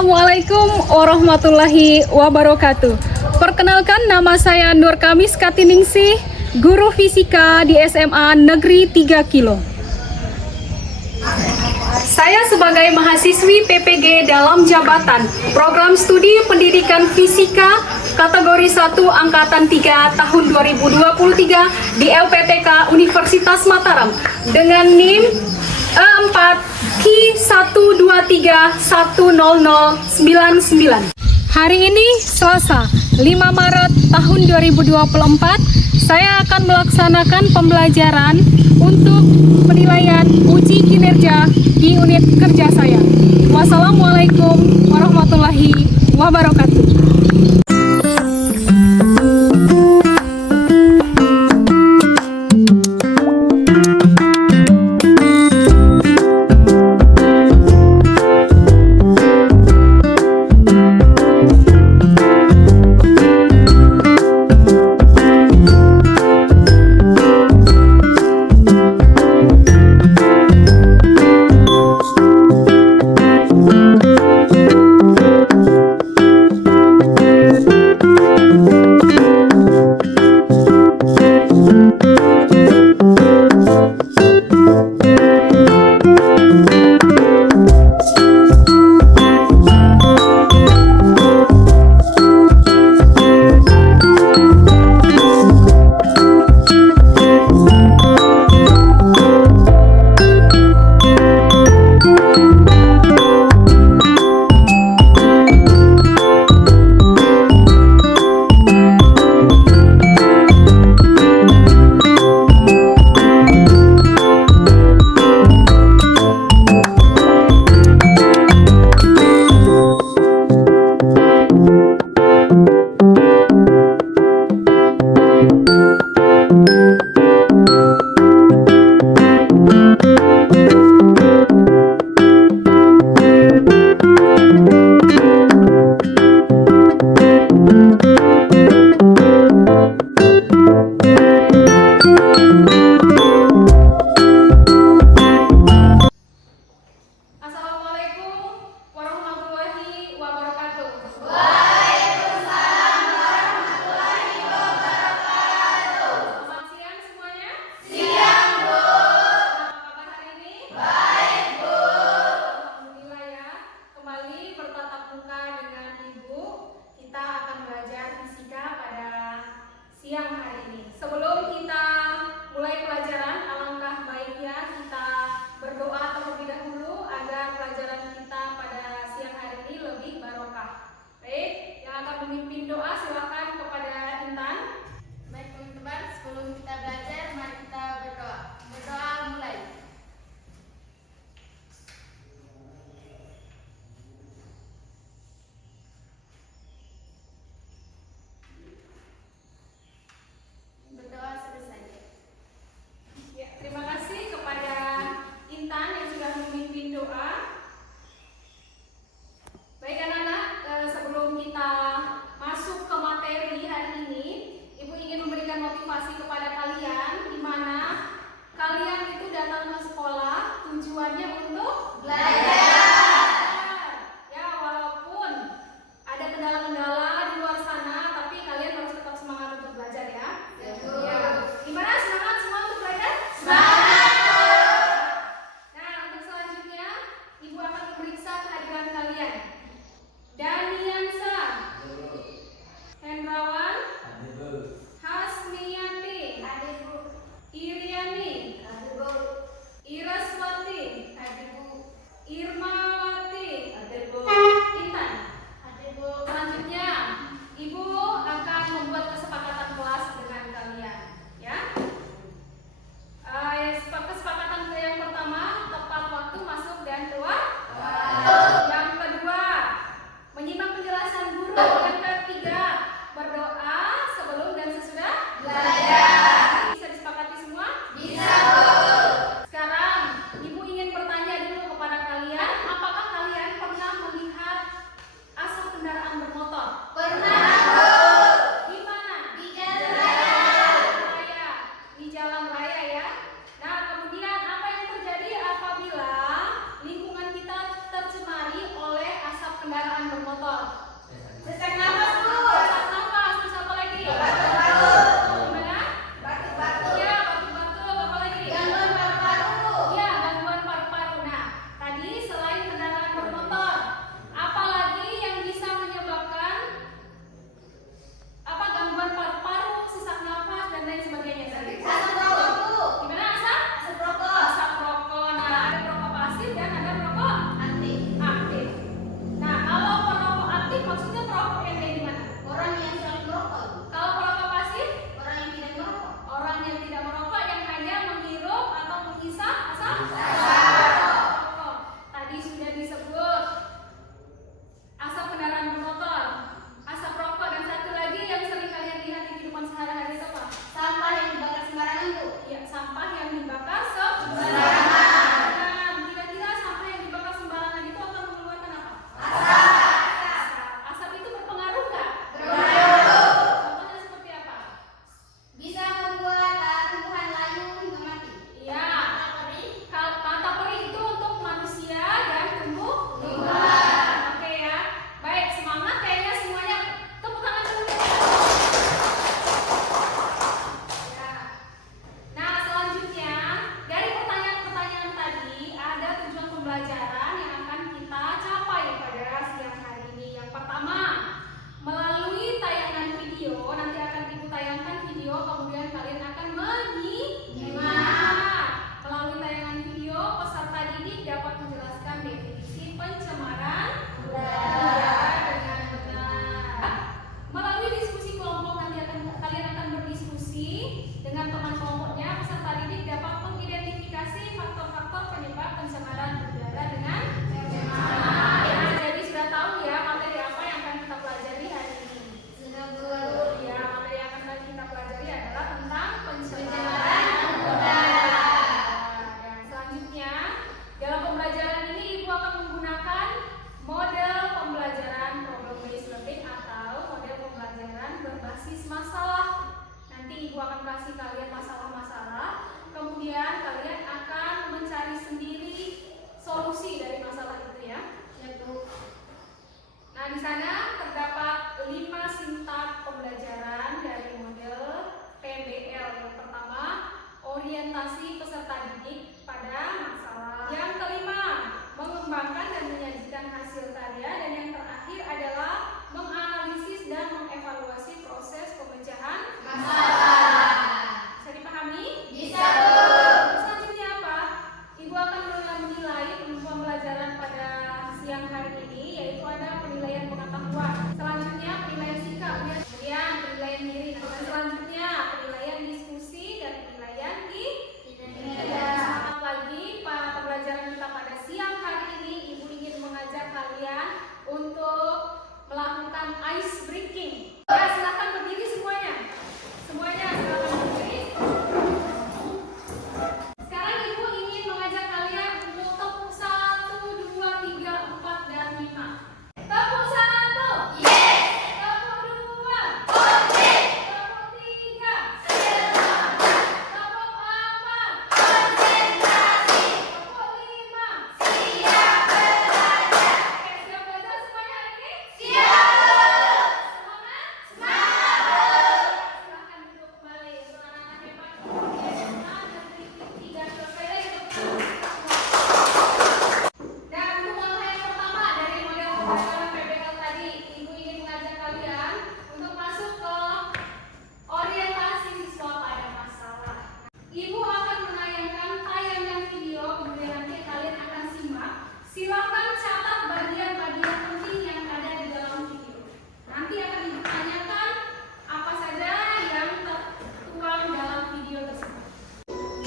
Assalamualaikum warahmatullahi wabarakatuh. Perkenalkan, nama saya Nur Kamis Katiningsih, guru fisika di SMA Negeri 3 Kilo. Saya sebagai mahasiswi PPG dalam jabatan Program Studi Pendidikan Fisika kategori 1 Angkatan 3 tahun 2023 di LPTK Universitas Mataram dengan NIM E4Q123100099. Hari ini Selasa 5 Maret tahun 2024, saya akan melaksanakan pembelajaran untuk penilaian uji kinerja di unit kerja saya. Wassalamualaikum warahmatullahi wabarakatuh.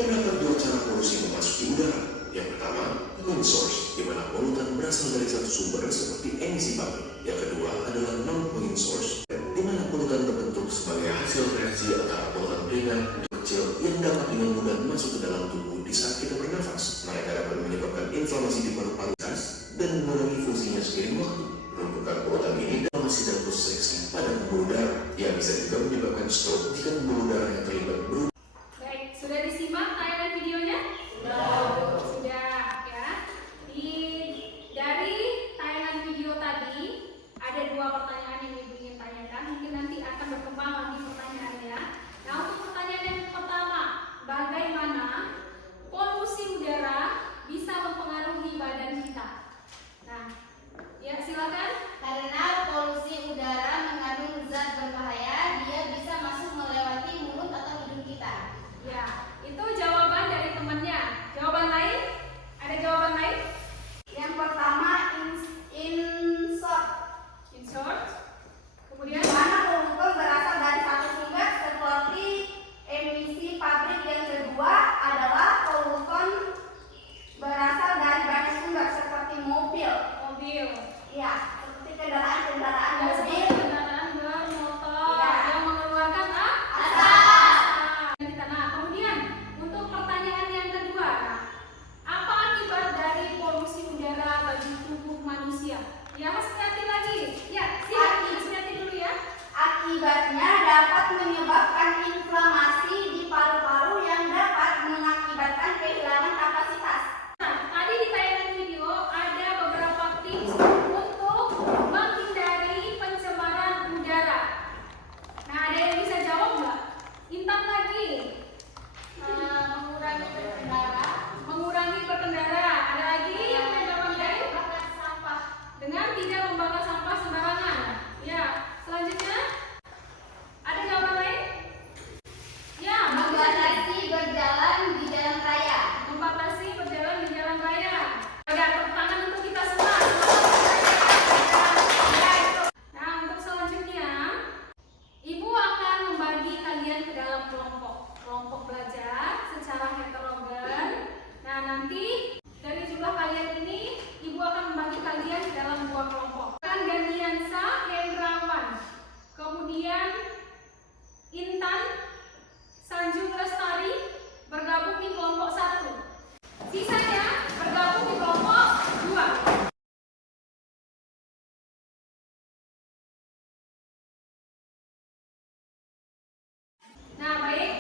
Terdapat dua cara polusi memasuki udara. Yang pertama, clean source, di mana polutan berasal dari satu sumber seperti emisi pabrik. Yang kedua adalah non-clean source, di mana polutan terbentuk sebagai hasil reaksi antara polutan primer kecil yang dapat dengan mudah masuk ke dalam tubuh di saat kita bernafas. Mereka dapat menyebabkan inflamasi di paru-paru dan mengurangi fungsinya seiring waktu. Penumpukan polutan ini masih dalam proses pada pembuluh darah yang bisa juga menyebabkan stroke jika pembuluh darah yang terlibat berubah. Baik, sudah disimak tayangan videonya? Sudah ya. Dari tayangan video tadi ada dua pertanyaan yang Ibu ingin tanyakan. Mungkin nanti akan berkembang lagi pertanyaannya. Nah, untuk pertanyaan yang pertama, bagaimana polusi udara bisa mempengaruhi badan kita? Nah, ya silakan. Karena polusi udara mengandung zat berbahaya, dia bisa masuk melewati mulut atau hidung kita. Ya, itu jawaban dari temannya. Jawaban lain? Ada jawaban lain? Yang pertama in short. Kemudian Di mana polutan berasal dari satu sumber seperti emisi pabrik. Yang kedua adalah polutan berasal dari banyak sumber seperti mobil. Ya, seperti kendaraan mobil. kendaraan bermotor Ya. yang mengeluarkan Asap. Nah, kemudian untuk pertanyaan yang kedua, apa akibat dari polusi udara bagi tubuh manusia? Ya, Mas Priati lagi. Ya, silakan Mas Priati dulu ya. Akibatnya dapat menyebabkan inflamasi di paru-paru yang dapat mengakibatkan kehilangan kapasitas. Nah, tadi di tayangan video ada beberapa tips untuk menghindari pencemaran udara. Nah, ada yang bisa jawab nggak? Intan lagi. Mengurangi berkendara, Mengurangi berkendara. Ada lagi yang punya jawaban lain? membakar sampah, Dengan tidak membakar sampah sembarangan. Ya, selanjutnya ada jawaban lain? Ya, membatasi berjalan di jalan raya. membatasi berjalan di jalan raya. Ada tepuk tangan untuk kita semua. Nah, untuk selanjutnya, Ibu akan membagi kalian ke dalam kelompok belajar secara heterogen. Nah, nanti dari jumlah kalian ini, Ibu akan membagi kalian ke dalam dua kelompok. Ganiansa, Hendrawan, kemudian Intan, Sanjung Lestari bergabung di kelompok 1. Sisanya bergabung di kelompok 2. Nah, baik.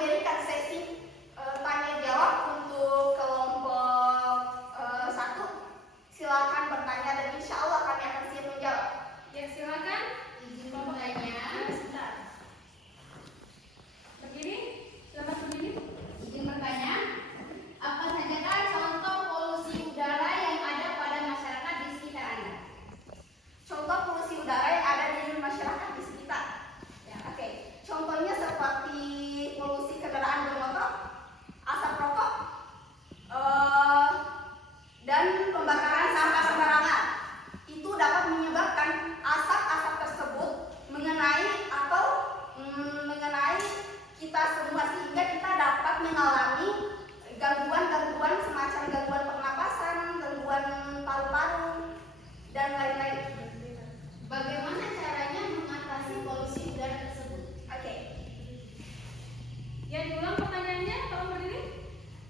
memberikan sesi tanya jawab untuk kelompok 1. Silakan bertanya dan insya Allah kami akan siap menjawab. Ya, silakan. Izin bertanya. Sebentar. Berdiri. Selamat berdiri. Izin bertanya. Apa sajakah contoh polusi udara yang ada pada masyarakat di sekitar Anda? Contoh polusi udara yang ada di masyarakat di sekitar. Ya, oke. Contohnya seperti polusi kendaraan bermotor, asap rokok, dan pembakaran sampah sembarangan. Itu dapat menyebabkan asap-asap tersebut mengenai kita semua sehingga kita dapat mengalami gangguan-gangguan semacam gangguan pernapasan, gangguan paru-paru, dan lain-lain. Bagaimana caranya mengatasi polusi udara tersebut? Oke. Ya, diulang pertanyaannya. Tolong berdiri.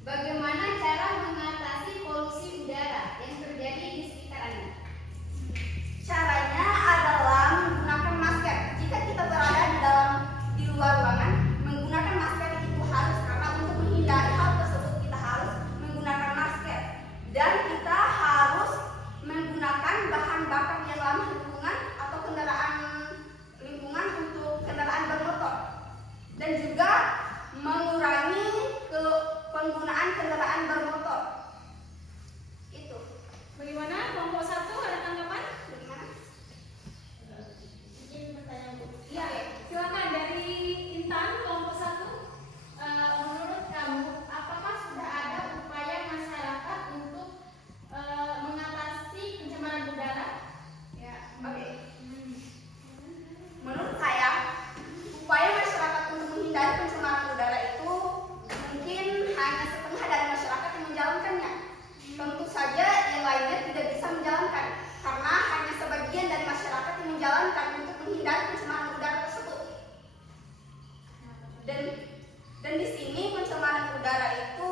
Bagaimana cara mengatasi polusi udara yang terjadi di sekitar Anda? Caranya adalah menggunakan masker. Jika kita berada di luar ruangan, menggunakan masker itu harus, karena untuk menghindari hal tersebut kita harus menggunakan masker dan kita harus menggunakan bahan bakar yang ramah lingkungan atau kendaraan lingkungan untuk kendaraan bermotor, dan juga mengurangi penggunaan kendaraan bermotor. Itu. Bagaimana? Kelompok 1 ada tanggapan? Bagaimana? Izin bertanya, Bu. Ya, silakan dari Intan, kelompok 1. Menurut kamu, apakah sudah ada upaya masyarakat untuk mengatasi pencemaran udara? Ya, oke. Menurut saya, upaya masyarakat untuk menghindari pencemaran udara itu mungkin hanya setengah dari masyarakat yang menjalankannya. Tentu saja yang lainnya tidak bisa menjalankan, karena hanya sebagian dari masyarakat yang menjalankan untuk menghindari pencemaran udara tersebut. Dan di sini pencemaran udara itu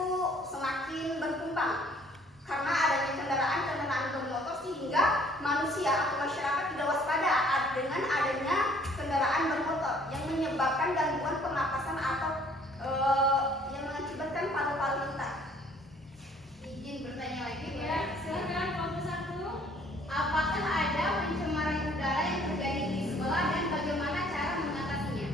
semakin berkembang karena adanya kendaraan bermotor, sehingga manusia atau masyarakat tidak waspada dengan adanya kendaraan bermotor yang menyebabkan gangguan pernapasan atau yang mengakibatkan paru-paru kita. Izin bertanya lagi, Bu. Ya, silakan kelompok 1. Apakah ada pencemaran udara yang terjadi di sekolah dan bagaimana cara mengatasinya?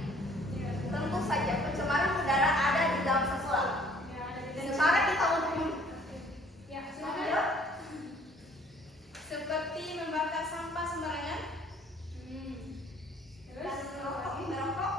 Tentu saja pencemaran udara ada di dalam sekolah. Ya, ada di Dan dalam. cara kita untuk Ya, silakan. menjawab, Seperti membakar sampah sembarangan. Terus? dan merokok,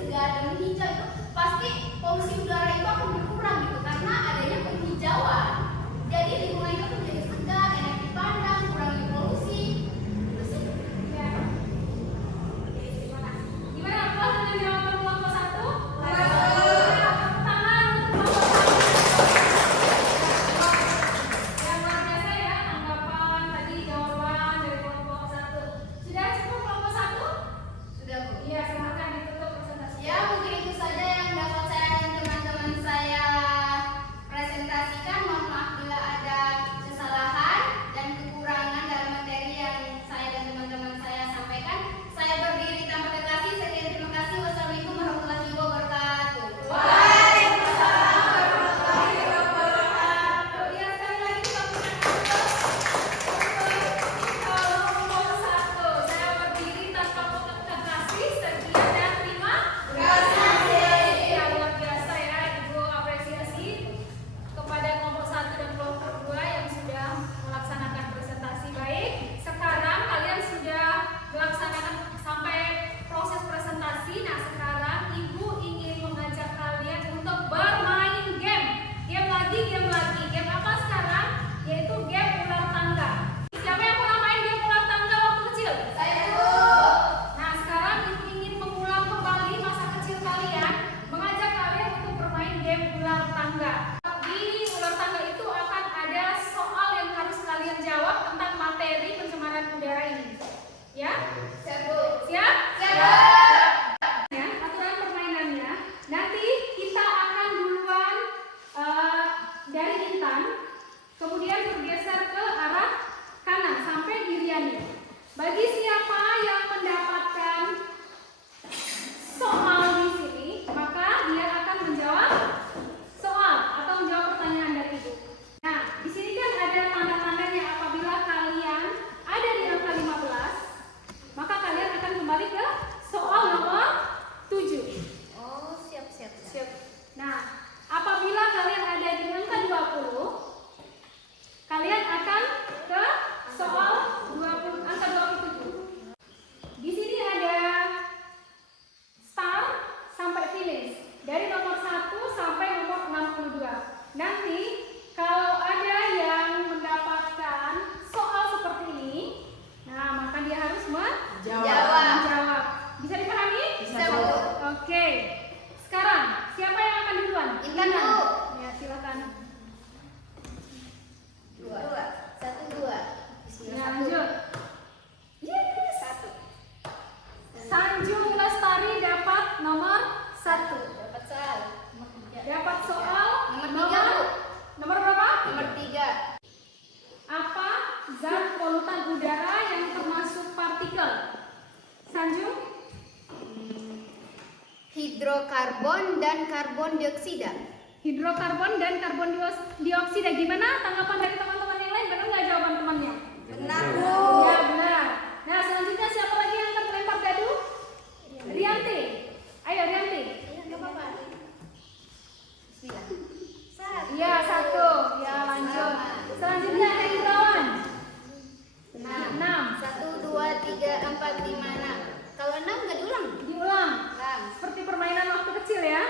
segar dan hijau itu pasti polusi udara itu akan berkurang gitu karena adanya penghijauan. Jadi lingkungan itu menjadi segar, enak dipandang, kurangi polusi. Terus ya. Oke, terima kasih. Gimana puas dengan jawaban kelompok 1? Yang luar biasa ya tanggapan tadi jawaban dari kelompok 1. Sudah cukup kelompok 1? Sudah, Bu. Iya, silakan ditutup presentasinya. Ya, mungkin itu saja yang dapat saya dan teman-teman saya presentasikan. Mohon maaf bila ada kesalahan dan kekurangan dalam materi yang saya dan teman-teman saya sampaikan. Saya berdiri tanpa terima kasih. Sekian, terima kasih. Wassalamualaikum warahmatullahi wabarakatuh. Waalaikumsalam warahmatullahi wabarakatuh. Ya, sekali lagi kelompok 1. Saya berdiri tanpa terima kasih. Sekian dan terima kasih. Ya, luar biasa ya, Ibu apresiasi kepada kelompok 1 dan kelompok 2 yang sudah melaksanakan presentasi baik. Sekarang kalian sudah melaksanakan sampai proses presentasi. Nah, sekarang Ibu ingin mengajak kalian untuk bermain game. Game lagi. Game apa sekarang? Yaitu game ular tangga. Siapa yang pernah main game ular tangga waktu kecil? Saya, Bu. Nah, sekarang Ibu ingin mengulang kembali masa kecil kalian, mengajak kalian untuk bermain game ular tangga. Di ular tangga itu akan ada soal yang harus kalian jawab tentang materi pencemaran udara ini. Ya? Siap, Bu. Siap? Siap. Ya, aturan permainannya. Nanti kita akan duluan dari Intan, kemudian bergeser ke arah kanan sampai di Riani. Bagi siapa yang mendapatkan soal di sini, maka dia akan menjawab soal atau menjawab pertanyaan dari Ibu. Nah, di sini kan ada tanda-tandanya. Apabila kalian ada di angka 15, maka kalian akan kembali ke soal nomor 7. Oh, siap. Nah, apabila kalian ada di angka 20, kalian akan ke soal angka 27. Di sini ada start sampai finish. Dari nomor 1 sampai nomor 62. Nanti kalau ada yang mendapatkan soal seperti ini, nah maka dia harus menjawab. Bisa dipahami? Bisa, Bu. Oke. Sekarang siapa yang akan duluan? Intan, Bu. Ya, silakan. 2. 1, 2. Ya, lanjut. Satu. Sanjung Lestari dapat nomor 1. Dapat soal. Dapat soal Nomor 3, Bu. nomor berapa? Nomor 3. Apa zat polutan udara yang termasuk partikel? Sanjung? Hidrokarbon dan karbon dioksida. Hidrokarbon dan karbon dioksida. Gimana tanggapan dari teman-teman yang lain? Benar nggak jawaban temannya? Benar, Ya, benar. Nah, selanjutnya siapa lagi yang akan melempar gaduh? Rianti. Ayo, Rianti. Iya, 1. Ya, lanjut. Selanjutnya Hendrawan. 6. 1, 2, 3, 4, 5, 6. Kalau 6 nggak diulang. Diulang. 6. Seperti permainan waktu kecil ya.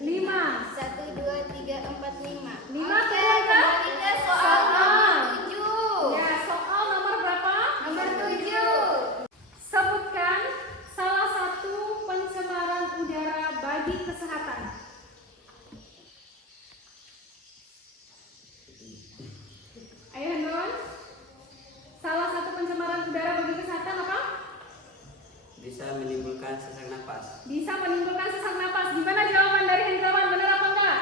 5. 1, 2, 3, 4, 5. 5 Oke, ke kembali ke soal nomor 7. Ya, soal nomor berapa? Nomor 7. Sebutkan salah satu pencemaran udara bagi kesehatan. Ayo Hendrawan. Salah satu pencemaran udara bagi kesehatan apa? Bisa menimbulkan sesak napas. Bisa menimbulkan sesak napas. Gimana jawaban dari Hendrawan? Benar apa enggak?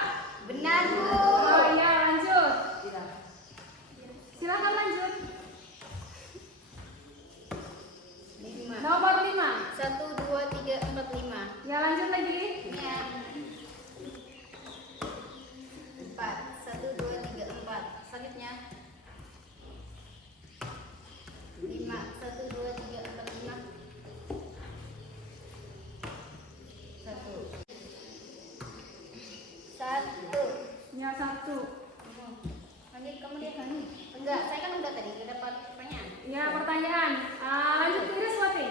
Benar, Bu. Oh iya, lanjut. Silakan lanjut. 5. Nomor 5. 1, 2, 3, 4, 5. Ya, lanjut lagi. Ini ya. 4. 1, 2, 3, 4. Selanjutnya 5. 1, 2, 3, 4, 5. 1. Ya, 1. Lanjut, kamu lihat nih. Enggak, saya kan udah tadi udah dapat pertanyaan. Ya, pertanyaan. Lanjut Iris Wati.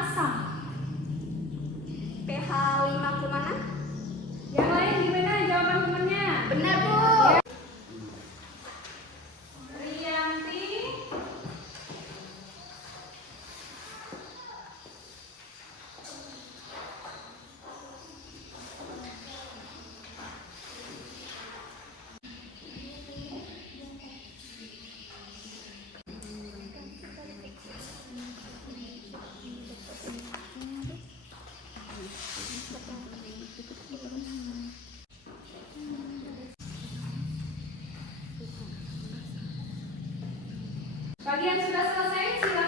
asam. pH 5,6. Yang lain gimana jawaban temennya? Benar, Bu. Rianti. Kalian sudah selesai? Silakan